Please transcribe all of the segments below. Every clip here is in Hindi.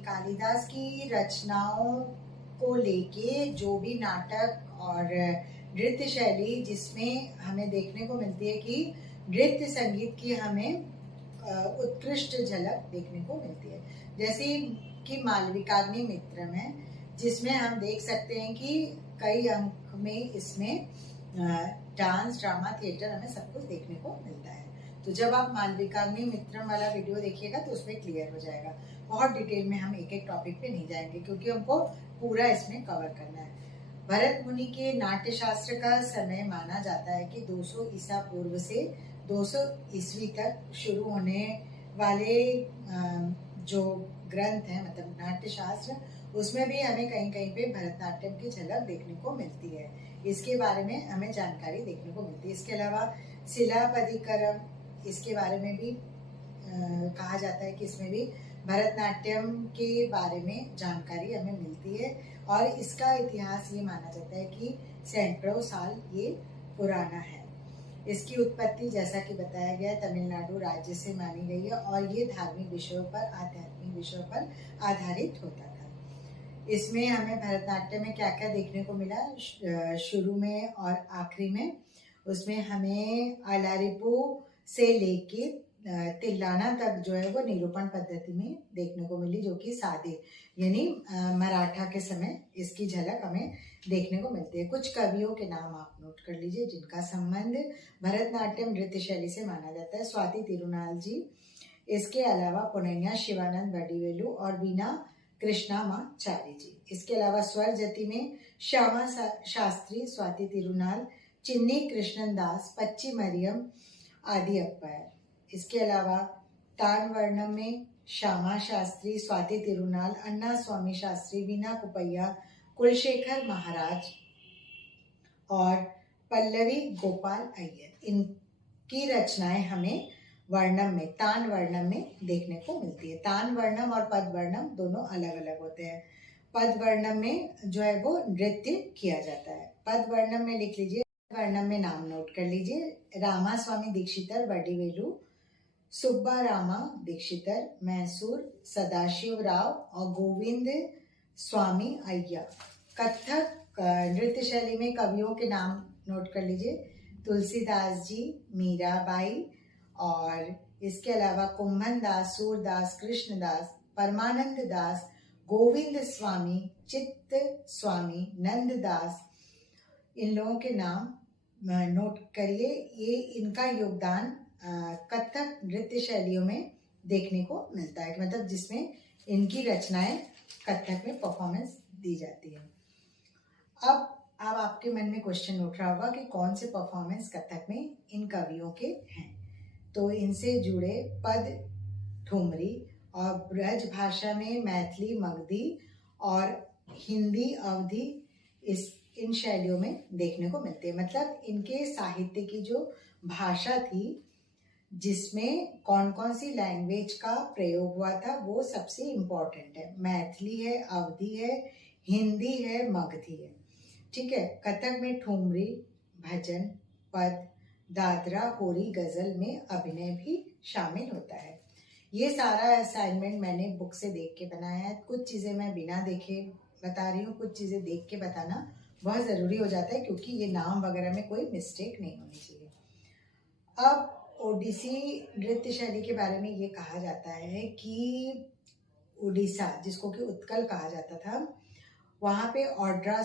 कालिदास की रचनाओं को लेके जो भी नाटक और नृत्य शैली जिसमें हमें देखने को मिलती है कि नृत्य संगीत की हमें उत्कृष्ट झलक देखने को मिलती है, जैसे कि मालविकाग्नि मित्रम है, जिसमें हम देख सकते हैं कि कई अंक में इसमें डांस, ड्रामा, थिएटर हमें सब कुछ देखने को मिलता है। तो जब आप मालविकाग्नि मित्रम वाला वीडियो देखिएगा तो उसमें क्लियर हो जाएगा। बहुत डिटेल में हम एक एक टॉपिक पे नहीं जाएंगे क्योंकि हमको पूरा इसमें कवर करना है। भरत मुनि के नाट्य शास्त्र का समय माना जाता है कि 200 ईसा पूर्व से 200 ईस्वी तक शुरू होने वाले जो ग्रंथ हैं, मतलब नाट्य शास्त्र, उसमें भी हमें कहीं कहीं पे भरतनाट्यम की झलक देखने को मिलती है। इसके बारे में हमें जानकारी देखने को मिलती है। इसके अलावा शिलापदिकरम, इसके बारे में भी कहा जाता है कि इसमें भी भरतनाट्यम के बारे में जानकारी हमें मिलती है और इसका इतिहास ये माना जाता है कि सैकड़ों साल ये पुराना है। इसकी उत्पत्ति जैसा कि बताया गया तमिलनाडु राज्य से मानी गई है और ये धार्मिक विषयों पर, आध्यात्मिक विषयों पर आधारित होता था। इसमें हमें भरतनाट्यम में क्या क्या देखने को मिला शुरू में और आखिरी में, उसमें हमें अलारिपू से लेके तिल्लाना तक जो है वो निरूपण पद्धति में देखने को मिली, जो कि सादे यानी मराठा के समय इसकी झलक हमें देखने को मिलती है। कुछ कवियों के नाम आप नोट कर लीजिए जिनका संबंध भरतनाट्यम नृत्य शैली से माना जाता है। स्वाति तिरुनाल जी, इसके अलावा पुनैया शिवानंद वडिवेलु और वीणा कृष्णामाचारी जी। इसके अलावा स्वर जति में श्यामा शास्त्री, स्वाति तिरुनाल, चिन्नी कृष्णन दास, पच्ची मरियम आदि अप्पायर। इसके अलावा तान वर्णम में श्यामा शास्त्री, स्वाति तिरुनाल, अन्ना स्वामी शास्त्री, वीणा कुपैया, कुलशेखर महाराज और पल्लवी गोपाल अय्यर। इनकी रचनाएं हमें वर्णम में, तान वर्णम में देखने को मिलती है। तान वर्णम और पद वर्णम दोनों अलग अलग होते हैं। पद वर्णम में जो है वो नृत्य किया जाता है। पद वर्णम में लिख लीजिए, वर्णम में नाम नोट कर लीजिए, रामा स्वामी दीक्षितर वडिवेलु, सुब्बा रामा दीक्षितर मैसूर, सदाशिव राव और गोविंद स्वामी अय्यर। कथक नृत्य शैली में कवियों के नाम नोट कर लीजिए, तुलसीदास जी, मीराबाई और इसके अलावा कुंभन दास, सूरदास, कृष्णदास, परमानंद दास, गोविंद स्वामी, चित्त स्वामी, नंद दास, इन लोगों के नाम नोट करिए। ये इनका योगदान कथक नृत्य शैलियों में देखने को मिलता है, मतलब जिसमें इनकी रचनाएं कथक में परफॉर्मेंस दी जाती है। अब आपके मन में क्वेश्चन उठ रहा होगा कि कौन से परफॉर्मेंस कथक में इन कवियों के हैं। तो इनसे जुड़े पद ठुमरी और ब्रज भाषा में मैथिली, मगधी और हिंदी, अवधी इन शैलियों में देखने को मिलते हैं। मतलब इनके साहित्य की जो भाषा थी जिसमें कौन कौन सी लैंग्वेज का प्रयोग हुआ था वो सबसे इम्पोर्टेंट है। मैथिली है, अवधी है, हिंदी है, मगधी है, ठीक है। कथक में ठुमरी, भजन, पद, दादरा, होरी, गजल में अभिनय भी शामिल होता है। ये सारा असाइनमेंट मैंने बुक से देख के बनाया है। कुछ चीज़ें मैं बिना देखे बता रही हूँ, कुछ चीज़ें देख के बताना बहुत ज़रूरी हो जाता है क्योंकि ये नाम वगैरह में कोई मिस्टेक नहीं होनी चाहिए। अब ओडिसी नृत्य शैली के बारे में ये कहा जाता है कि उड़ीसा, जिसको कि उत्कल कहा जाता था, वहाँ पे ऑड्रा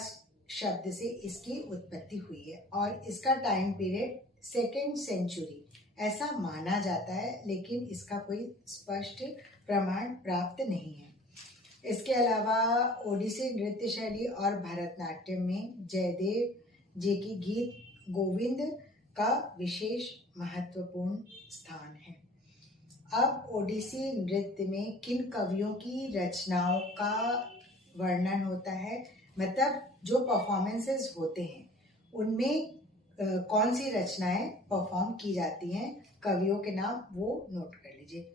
शब्द से इसकी उत्पत्ति हुई है और इसका टाइम पीरियड 2nd सेंचुरी ऐसा माना जाता है, लेकिन इसका कोई स्पष्ट प्रमाण प्राप्त नहीं है। इसके अलावा ओडिसी नृत्य शैली और भरतनाट्यम में जयदेव जी की गीत गोविंद का विशेष महत्वपूर्ण स्थान है। अब ओडिसी नृत्य में किन कवियों की रचनाओं का वर्णन होता है, मतलब जो परफॉर्मेंसेस होते हैं उनमें कौन सी रचनाएं परफॉर्म की जाती हैं, कवियों के नाम वो नोट कर लीजिए।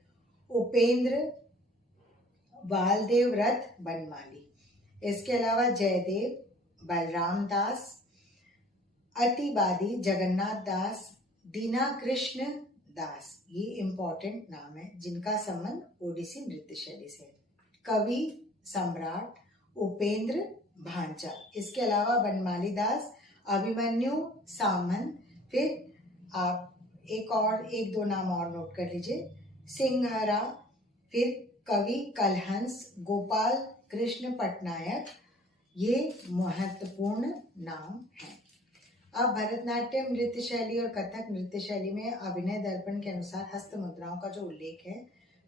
उपेंद्र, बालदेव रथ बनमाली, इसके अलावा जयदेव, बलराम दास, अतिवादी, जगन्नाथ दास, दीना कृष्ण दास, ये इम्पोर्टेंट नाम है जिनका संबंध ओडिसी नृत्य शैली से है। कवि सम्राट उपेंद्र भांचा। इसके अलावा बनमाली दास, अभिमन्यु सामंत, फिर आप एक दो नाम और नोट कर लीजिए, सिंघरा, फिर कवि कलहंस, गोपाल कृष्ण पटनायक, ये महत्वपूर्ण नाम हैं। अब भरतनाट्यम नृत्य शैली और कथक नृत्य शैली में अभिनय दर्पण के अनुसार हस्त मुद्राओं का जो उल्लेख है,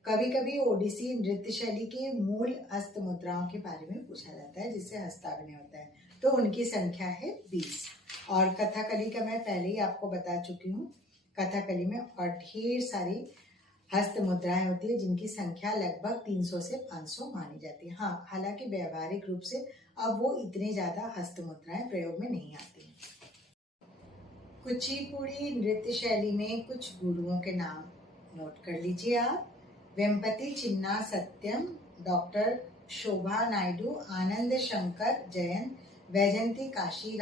कभी कभी ओडिसी नृत्य शैली के मूल हस्त मुद्राओं के बारे में पूछा जाता है, जिससे हस्ताभिनय होता है, तो उनकी संख्या है 20। और कथकली का मैं पहले ही आपको बता चुकी हूँ, कथकली में और ढेर सारी हस्त मुद्राएं होती है जिनकी संख्या लगभग 300 से 500 मानी जाती है। हाँ, हालांकि व्यवहारिक रूप से अब वो इतनी ज्यादा हस्त मुद्राएं प्रयोग में नहीं आती। कुचिपुड़ी नृत्य शैली में कुछ गुरुओं के नाम नोट कर लीजिए आप। वेम्पति चिन्ना सत्यम, डॉक्टर शोभा नायडू, आनंद शंकर जयंत, वैजंती काशी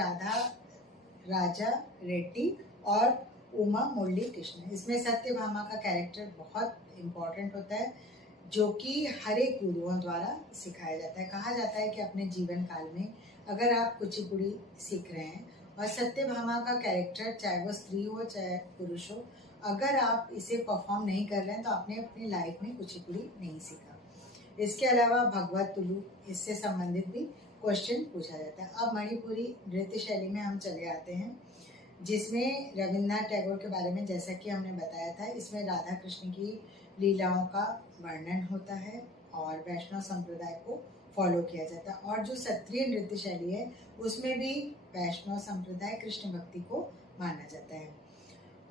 राजा रेड्डी और उमा मुरली कृष्ण। इसमें सत्यभामा का कैरेक्टर बहुत इम्पोर्टेंट होता है, जो कि हर एक गुरुओं द्वारा सिखाया जाता है। कहा जाता है कि अपने जीवन काल में अगर आप कुचिपुड़ी सीख रहे हैं और सत्यभामा का कैरेक्टर, चाहे वो स्त्री हो चाहे पुरुष हो, अगर आप इसे परफॉर्म नहीं कर रहे हैं तो आपने अपनी लाइफ में कुचिपुड़ी नहीं सीखा। इसके अलावा भगवत तुलु, इससे संबंधित भी क्वेश्चन पूछा जाता है। अब मणिपुरी नृत्य शैली में हम चले आते हैं, जिसमें रविन्द्रनाथ टैगोर के बारे में जैसा कि हमने बताया था, इसमें राधा कृष्ण की लीलाओं का वर्णन होता है और वैष्णव संप्रदाय को फॉलो किया जाता है। और जो सत्रीय नृत्य शैली है उसमें भी वैष्णव संप्रदाय कृष्ण भक्ति को माना जाता है।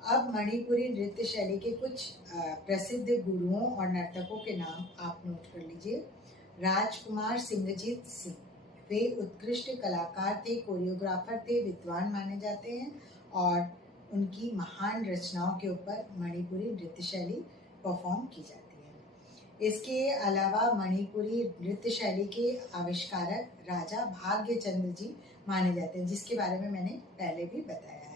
अब मणिपुरी नृत्य शैली के कुछ प्रसिद्ध गुरुओं और नर्तकों के नाम आप नोट कर लीजिए। राजकुमार सिंहजीत सिंह, वे उत्कृष्ट कलाकार थे, कोरियोग्राफर थे, विद्वान माने जाते हैं और उनकी महान रचनाओं के ऊपर मणिपुरी नृत्य शैली परफॉर्म की जाती है। इसके अलावा मणिपुरी नृत्य शैली के आविष्कारक राजा भाग्यचंद्र जी माने जाते हैं, जिसके बारे में मैंने पहले भी बताया है।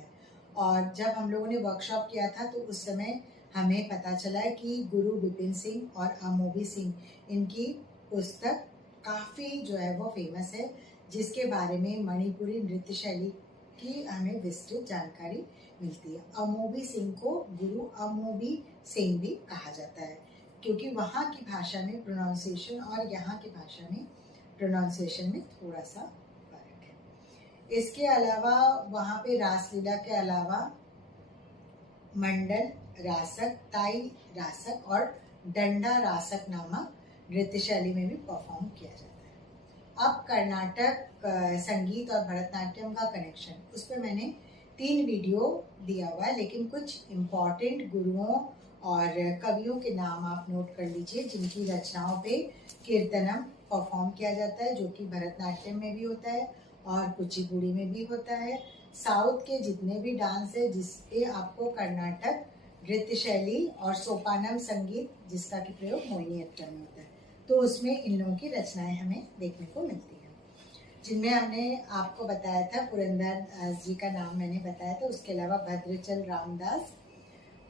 और जब हम लोगों ने वर्कशॉप किया था तो उस समय हमें पता चला कि गुरु विपिन सिंह और अमोबी सिंह, इनकी पुस्तक काफ़ी जो है वो फेमस है, जिसके बारे में मणिपुरी नृत्य शैली की हमें विस्तृत जानकारी मिलती है। अमोबी सिंह को गुरु अमोबी सिंह भी कहा जाता है, क्योंकि वहाँ की भाषा में प्रोनाउंसिएशन और यहाँ की भाषा में प्रोनाउंसिएशन में थोड़ा सा फर्क है। इसके अलावा वहाँ पे रासलीला के अलावा मंडल रासक, ताई रासक और डंडा रासक नामक नृत्य शैली में भी परफॉर्म किया जाता है। अब कर्नाटक संगीत और भरतनाट्यम का कनेक्शन, उस पर मैंने 3 वीडियो दिया हुआ है, लेकिन कुछ इम्पॉर्टेंट गुरुओं और कवियों के नाम आप नोट कर लीजिए जिनकी रचनाओं पे कीर्तनम परफॉर्म किया जाता है, जो कि भरतनाट्यम में भी होता है और कुचिपुड़ी में भी होता है। साउथ के जितने भी डांस है जिसपे आपको कर्नाटक नृत्य शैली और सोपानम संगीत, जिसका की प्रयोग मोहिनीअट्टम में होता है, तो उसमें इन लोगों की रचनाएं हमें देखने को मिलती है, जिनमें हमने आपको बताया था पुरंदर दास जी का नाम मैंने बताया था। उसके अलावा भद्रचल रामदास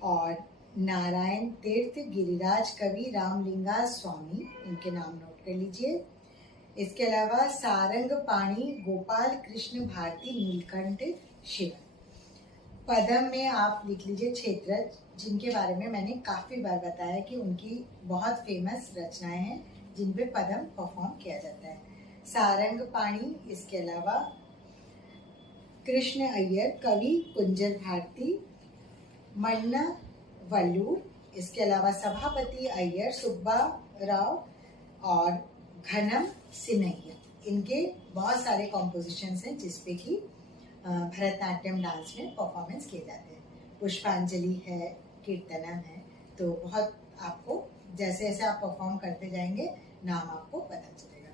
और नारायण तीर्थ, गिरिराज कवि, रामलिंगा स्वामी, इनके नाम नोट कर लीजिए। इसके अलावा सारंग पाणी, गोपाल कृष्ण भारती, नीलकंठ शिव। पदम में आप लिख लीजिए क्षेत्रज, जिनके बारे में मैंने काफ़ी बार बताया कि उनकी बहुत फेमस रचनाएं हैं जिन पे पदम परफॉर्म किया जाता है। सारंग पाणी, इसके अलावा कृष्ण अय्यर कवि, कुंजर भारती, मन्ना वल्लूर, इसके अलावा सभापति अय्यर, सुब्बा राव और घनम सिन्हैया, इनके बहुत सारे कॉम्पोजिशंस हैं जिसपे कि भरतनाट्यम डांस में परफॉर्मेंस किए जाते हैं। पुष्पांजलि है, कीर्तनम है, तो बहुत आपको जैसे जैसे आप परफॉर्म करते जाएंगे नाम आपको पता चलेगा।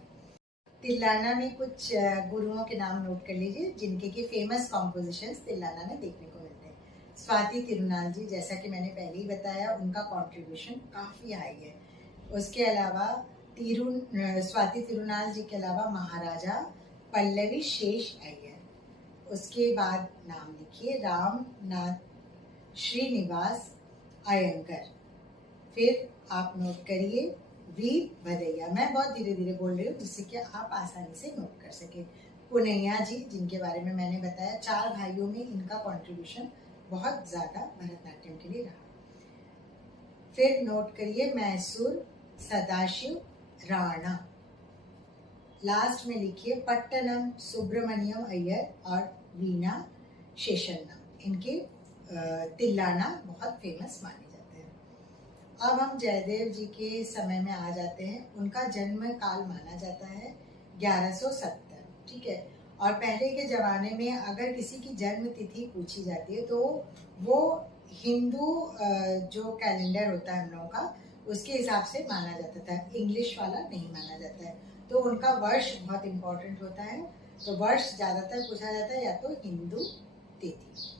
तिल्लाना में कुछ गुरुओं के नाम नोट कर लीजिए जिनके की फेमस कॉम्पोजिशंस तिल्लाना में देखने को मिलते हैं। स्वाति तिरुनाल जी, जैसा कि मैंने पहले ही बताया, उनका कंट्रीब्यूशन काफ़ी हाई है। उसके अलावा स्वाति तिरुनाल जी के अलावा महाराजा पल्लवी शेष अय्यर। उसके बाद नाम लिखिए रामनाथ श्रीनिवास अयंगर। फिर आप नोट करिए वी भदैया। मैं बहुत धीरे धीरे बोल रही हूँ जिससे कि आप आसानी से नोट कर सके। पुनैया जी, जिनके बारे में मैंने बताया, 4 भाइयों में इनका कंट्रीब्यूशन बहुत ज्यादा भरतनाट्यम के लिए रहा। फिर नोट करिए मैसूर सदाशिव राणा। लास्ट में लिखिए पट्टनम सुब्रमण्यम अय्यर और वीणा शेषन्ना। इनके तिल्लाना बहुत फेमस माने जाते हैं। अब हम जयदेव जी के समय में आ जाते हैं। उनका जन्म काल माना जाता है 1170, ठीक है। और पहले के जमाने में अगर किसी की जन्म तिथि पूछी जाती है तो वो हिंदू जो कैलेंडर होता है हम लोगों का, उसके हिसाब से माना जाता था, इंग्लिश वाला नहीं माना जाता है। तो उनका वर्ष बहुत इंपॉर्टेंट होता है। तो वर्ष ज्यादातर पूछा जाता है या तो हिंदू तिथि।